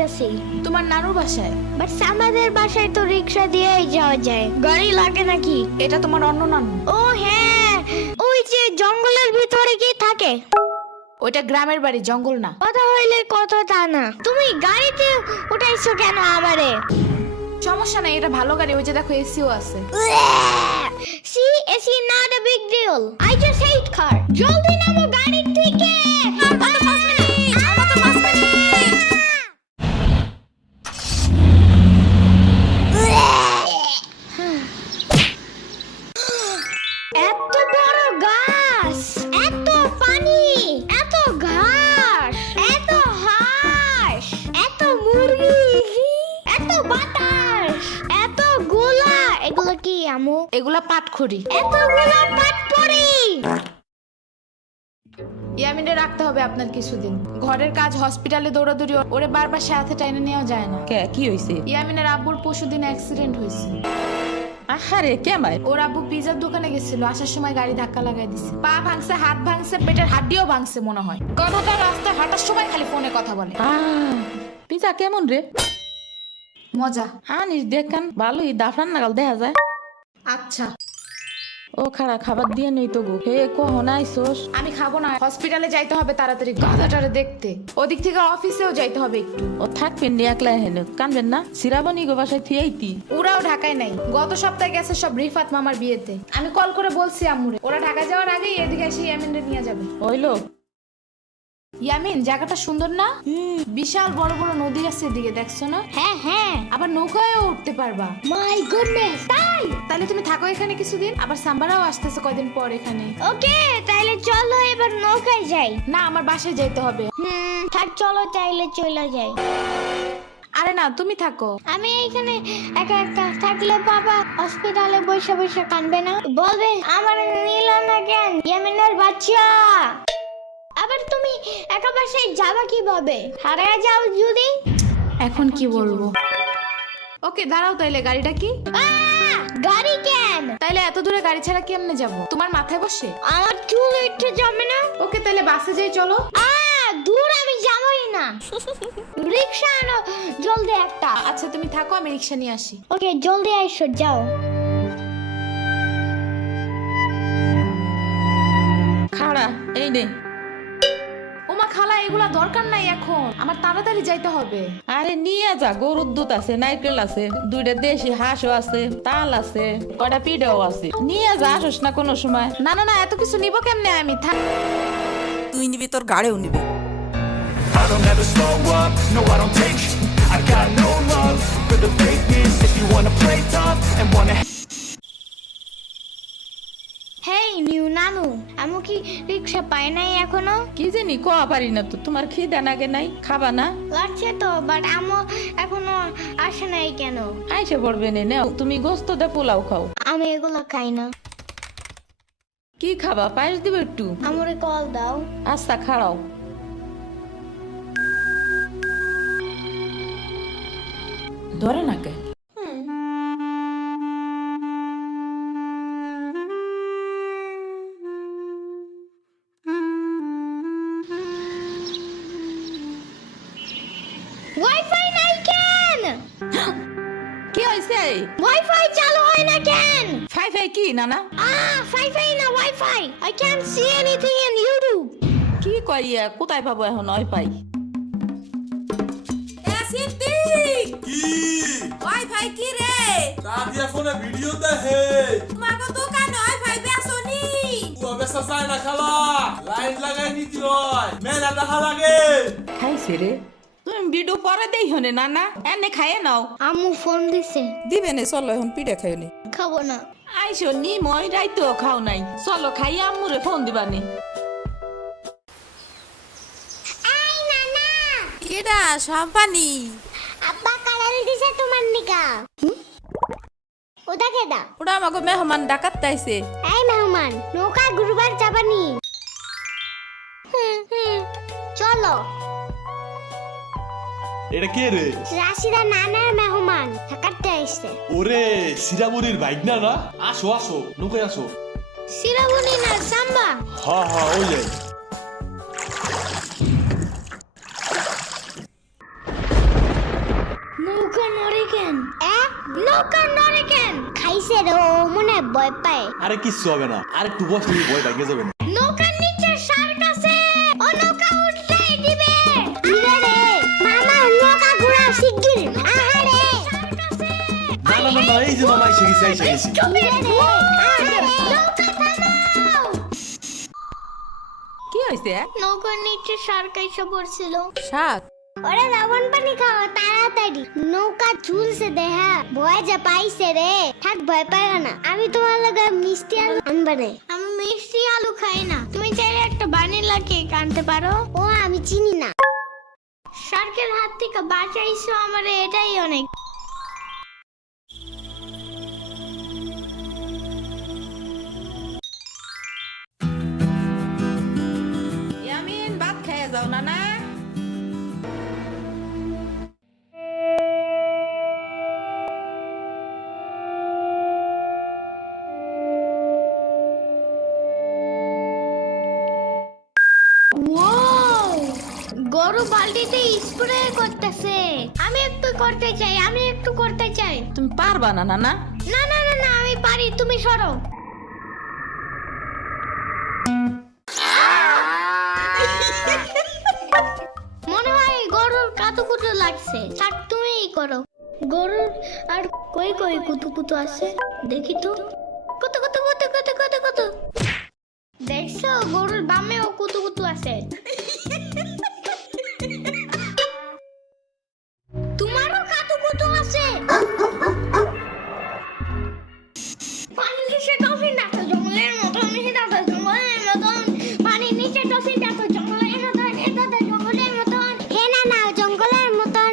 যাইতাছি। তোমার নানুর বাসায়? বাট আমাদের বাসায় তো রিক্সা দিয়েই যাওয়া যায়, গাড়ি লাগে নাকি? এটা তোমার অন্য নানু? ও হ্যাঁ, ওই যে জঙ্গলের ভিতরে কি থাকে? ওইটা গ্রামের বাড়ি, জঙ্গল না। কথা হইলে কথা তা না। তুমি গাড়িতে উঠাইছো কেন আমারে? সমস্যা নাই, এটা ভালো গাড়ি। ওই যে দেখো এসিও আছে। See, it's not a big deal. I just hate car. জলদি নামো গাড়ি থেকে। এত বড় গাছ, এত পানি, এত ঘাস, এত হাঁস, এত মুরগি, এত বাতাস, এত গোলা। এগুলো কি আমু? এগুলা পাটখড়ি। এতগুলো পাটপড়ি। ইয়ামিনে রাখতে হবে আপনার কিছুদিন। ঘরের কাজ, হসপিটালে দৌড়াদৌড়ি, ওরে বারবার সাথে টাইনে নেওয়া যায় না। কে কি হইছে? ইয়ামিনের আব্বুর পরশুদিন অ্যাক্সিডেন্ট হয়েছে। আহারে কেমাই? ওর আব্বু পিজার দোকানে গেছিল, আসার সময় গাড়ি ধাক্কা লাগাই দিছে। পা ভাঙছে, হাত ভাঙছে, পেটের হাড্ডিও ভাঙছে মনে হয়। কথাটা রাস্তায় হাঁটার সময় খালি ফোনে কথা বলে। পিজা কেমন রে? মজা। আনিস দেখান, ভালোই দাফরান নাগাল দেখা যায়। আচ্ছা ও খাড়া খাবার দিয়ে নেই তো গো। হে কখন আইসোস? আমি খাবো না, হসপিটালে যাইতে হবে তাড়াতাড়ি গাধাটারে দেখতে। ওদিক থেকে অফিসেও যাইতে হবে একটু। ও থাকবেন নি একলা হেনে, কানবেন না? সিরাবনি গো বাসায় থিয়েইতি। ওরাও ঢাকায় নাই, গত সপ্তাহে গেছে সব রিফাত মামার বিয়েতে। আমি কল করে বলছি আম্মুরে, ওরা ঢাকা যাওয়ার আগেই এদিকে এসে ইয়ামিনরে নিয়ে যাবে। ওইলো ইয়ামিন, জায়গাটা সুন্দর না? বিশাল বড় বড় নদী আছে এদিকে, দেখছো না? হ্যাঁ হ্যাঁ। আবার নৌকায়ও উঠতে পারবা। মাই গুডনেস, তাই? তাহলে তুমি থাকো এখানে কিছুদিন, আবার সাম্বারাও আসতেছে কয়দিন পর এখানে। ওকে, তাইলে চলো এবার নৌকায় যাই। না, আমার বাসায় যাইতে হবে। থাক, চলো তাইলে চলে যাই। আরে না, তুমি থাকো। আমি এইখানে একা একা থাকলে বাবা হসপিটালে বসে বসে কানবে না? বলবে আমার নিল না কেন ইয়ামিনের বাচ্চা। আবার তুমি একা বাসায় যাবা কিভাবে? হারিয়ে যাও যদি? এখন কি বলবো? ওকে দাঁড়াও, তাইলে গাড়িটা কি? গাড়ি কেন? তাইলে এত দূরে গাড়ি ছাড়া কেমনে যাব? তোমার মাথায় বসে? আমার চুল উঠে যাবে না? ওকে তাইলে বাসে যাই, চলো। দূর আমি যাবই না। রিক্সা আনো জলদি একটা। আচ্ছা তুমি থাকো, আমি রিক্সা নিয়ে আসি। ওকে, জলদি আইসো, যাও। খাড়া এই নে। ওমা খালা, এগুলা দরকার নাই এখন, আমার তাড়াতাড়ি যাইতে হবে। আরে নিয়ে যা, গরুর দুধ আছে, নারকেল আছে, দুইটা দেশি হাঁসও আছে, তাল আছে, কয়টা পিঠাও আছে। নিয়ে যা, আসস না কোনো সময়? না না না, এত কিছু নিব কেমনে আমি? তুই নিবি, তোর গাড়িও নিবি। I don't ever slow up, no I don't take sh- I got no love for the fakeness. If you wanna play tough and wanna hey new নানু, আমি কি রিক্সা পাই নাই এখনো? কি জানি কোয়া পারি না তো। তোমার খিদে নাগে নাই? খাবা না? লাগছে তো, বাট আমো এখনো আসে নাই কেন? আইসে পড়বে নে, নাও তুমি গোস্ত দে পোলাও খাও। আমি এগুলো খাই না। কি খাবা? পায়েস দিব একটু? আমরে কল দাও। আচ্ছা খাড়াও। ধরে নাকে। ওয়াইফাই নাই কেন? কি হইছে? ওয়াইফাই চালু হয় না কেন? ফাই ফাই কি নানা? ওয়াইফাই না, wifi. I can't see anything in YouTube. কি কইয়া কোথায় পাবো এখন ওই পাই? কি ওয়াইফাই কি রে? দাদিয়া ফোনে ভিডিও দেখে তোমাকে দোকানে ওয়াইফাই বেসনি? পুরো বেসা যায় না খালা, লাইন লাগাই নিতে হয়, মেলা দেখা লাগে। খাইছে রে? তুমি ভিডিও পরে দেই হনে নানা, এনে খাইয়ে নাও। আম্মু ফোন দিছে। দিবে নে, চলো এখন পিঠা খাই নি। খাবো না। আইসো নি, মই রাইতো খাও নাই। চলো খাইয়া আম্মুরে ফোন দিবানি। এই নানা, কেডা সম্পানি? আব্বা কালার দিছে তোমার নিকা। ওটা কেডা? ওটা আমাকে মেহমান ডাকাত তাইছে। এই মেহমান, নৌকা ঘুরবার যাবানি? চলো। এটা কে রে? রাশিদা নানার মেহমান থাকাতে আইছে। ওরে সিরামুরির বাইক না না? আসো আসো, নৌকায় আসো। সিরাবনি না, সাম্বা। হ্যাঁ হ্যাঁ, ওই যে নৌকা নড়ে কেন? নৌকা নড়ে কেন? খাইছে রে, ও মনে হয় ভয় পায়। আরে কিচ্ছু হবে না, আর একটু বসলে ভয় ভাগে যাবে না। নৌকার নিচে শার্ক আছে, ও নৌকা উল্টাই দিবে। দিবে রে মামা, নৌকা ঘোরা শিগগির। আহারে শার্ক আছে। না না না না, এই যে মামা এসে গেছি। দিবে রে, আহারে নৌকা থামাও। কি হয়েছে? নৌকার নিচে শার্ক এসে পড়ছিল। শাক ওরে লবণ পানি খাও তাড়াতাড়ি, নৌকা ঝুলছে দেহা। ভয় যা পাইছে রে, থাক ভয় পাইও না। আমি তোমার লগে মিষ্টি আলু আনবারে। আমি মিষ্টি আলু খাই না, তুমি চাইলে একটা ভ্যানিলা কেক আনতে পারো। ও আমি চিনি না। শার্কের হাত থেকে বাঁচাইছো আমারে, এটাই অনেক। ইয়ামিন, ভাত খেয়ে যাও না না। ওয়াও, গরু বালতিতে স্প্রে করতেছে। আমি একটু করতে চাই। তুমি পারবা না না না? না না না না, আমি পারি, তুমি সরো। মনে হয় গরুর কাতুকুতু লাগছে, থাক তুমিই করো। গরুর আর কই কই কুতুকুতু আছে দেখি তো। কত কত কত কত কত কত, দেখছো গরুর বামেও কুতুকুতু আছে। তোমারও কাতুকুতু আছে। পানির নিচে ডলফিন ডাকছে জঙ্গলের মতন, পানির নিচে ডলফিন ডাকছে জঙ্গলের মতন। হে না না, জঙ্গলের মতন।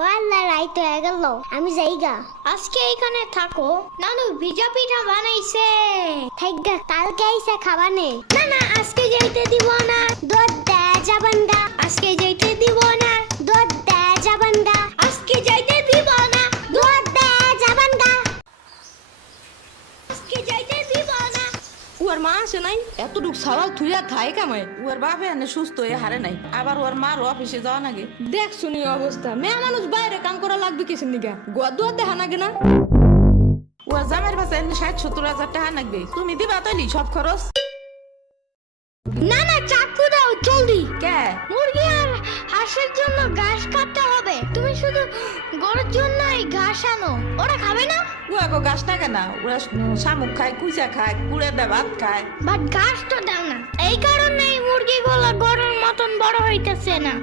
ওয়াল্লা রাইত হয়ে গেল, আমি যাইগা। আজকে এখানে থাকো, নানু ভিজা পিঠা বানাইছে। থাইগা, কালকে আইসা খাবানে। না না, আজকে যাইতে দিব না, দুধ দেয়া যাবেন গা। আজকে যাইতে দিব না, দুধ দেয়া যাবেন গা। আজকে যাইতে দিব না, দুধ দেয়া যাবেন গা। আজকে যাইতে দিব না। ওর মা আসে নাই, এতটুক সাওয়াল থুইয়া খায় কামায়। ওর বাপে এনে সুস্থ হয়ে হারে নাই, আবার ওর মার অফিসে যাওয়া নাগে। দেখ শুনি অবস্থা, মেয়ে মানুষ বাইরে কাম করা লাগবে কিসের নিগা? গোয়া দুয়া দেখা নাগে না? ওর জামের বাসা এনে 60-70 হাজার টাকা লাগবে, তুমি দিবা তৈলি সব খরচ? না না, চাকু দাও জলদি। কে? মুরগি আর হাঁসের জন্য ঘাস কাটতে হবে। তুমি শুধু গরুর জন্য এই ঘাস আনো, ওরা খাবে না। ও আগো গাছ না কেনা, ওরা শামুক খায়, কুচা খায়, কুড়ে দে ভাত খায়। বাট ঘাস তো দাও না, এই কারণে এই মুরগিগুলো গরুর মতন বড় হইতেছে না।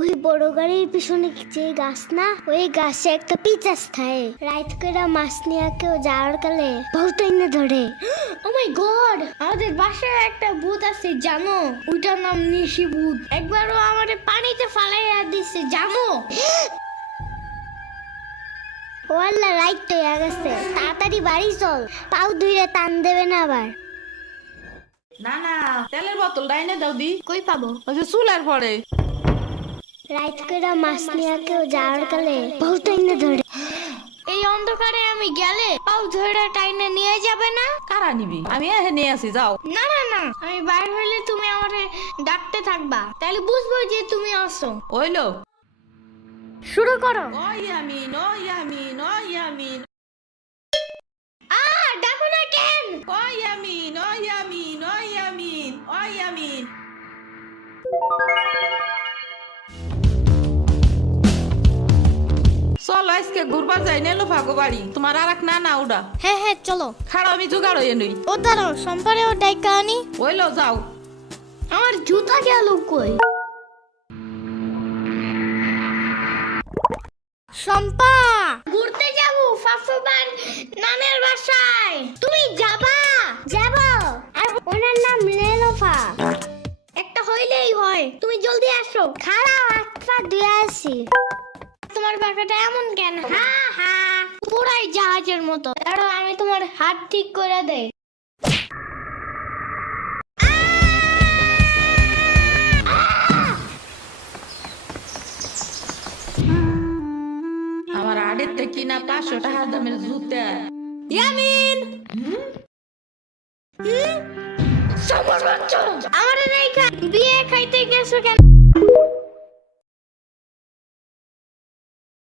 ওই বড় গাড়ির পিছনে যে গাছ না, ওই গাছে একটা পিচাস থাকে। রাইত করে মাছ নিয়ে কেউ যাওয়ার কালে বহুত এনে ধরে। ও মাই গড, আমাদের বাসায় একটা ভূত আছে জানো, ওইটার নাম নিশি ভূত। একবারও আমারে পানিতে ফালাইয়া দিছে জানো। ওয়াল্লা রাইট তো হয়ে গেছে, তাড়াতাড়ি বাড়ি চল, পাও ধুইরে টান দেবে না আবার। না না, তেলের বোতল ডাইনে দাও দি। কই পাবো? ওই যে চুলার পরে। রাইট করে মাছ নিয়ে কেউ যাওয়ার কালে বহুত এনে ধরে। এই অন্ধকারে আমি গেলে পাও ধরে টাইনে নিয়ে যাবে না? কারা নিবি? আমি এহে নিয়ে আসি, যাও। না না না, আমি বাইরে হইলে তুমি আমারে ডাকতে থাকবা, তাহলে বুঝবো যে তুমি আসো। ওইলো শুরু করো। ও ইয়ামিন, ও ইয়ামিন, ও ইয়ামিন, ডাকো না কেন? ও ইয়ামিন, ও ইয়ামিন, ও ইয়ামিন, ও ইয়ামিন। চলো আজকে ঘুরবার যাই, নেলো ভাগো বাড়ি। তোমার আর এক না না ওটা হ্যাঁ হ্যাঁ চলো। খাড়ো, আমি জোগাড় হয়ে নই। ও দাঁড়াও, সম্পারে ও ডাইকা আনি। ওইলো যাও। আমার জুতা গেল কই? শম্পা, ঘুরতে যাবো ফাফুবার নানের বাসায়। তুমি যাবা? যাবো। আর ওনার নাম লেলোফা। একটা হইলেই হয়, তুমি জলদি আসো। খাড়াও, হাত পা ধুয়ে আসি। তোমার বাসাটা এমন কেন? হা হা, পুরাই জাহাজের মতো। আর আমি তোমার হাত ঠিক করে দেই। আমার আড়ের থেকে না 500 টাকা দামের জুতা। ইয়ামিন, আমার বিয়ে খাইতে গেছো কেন?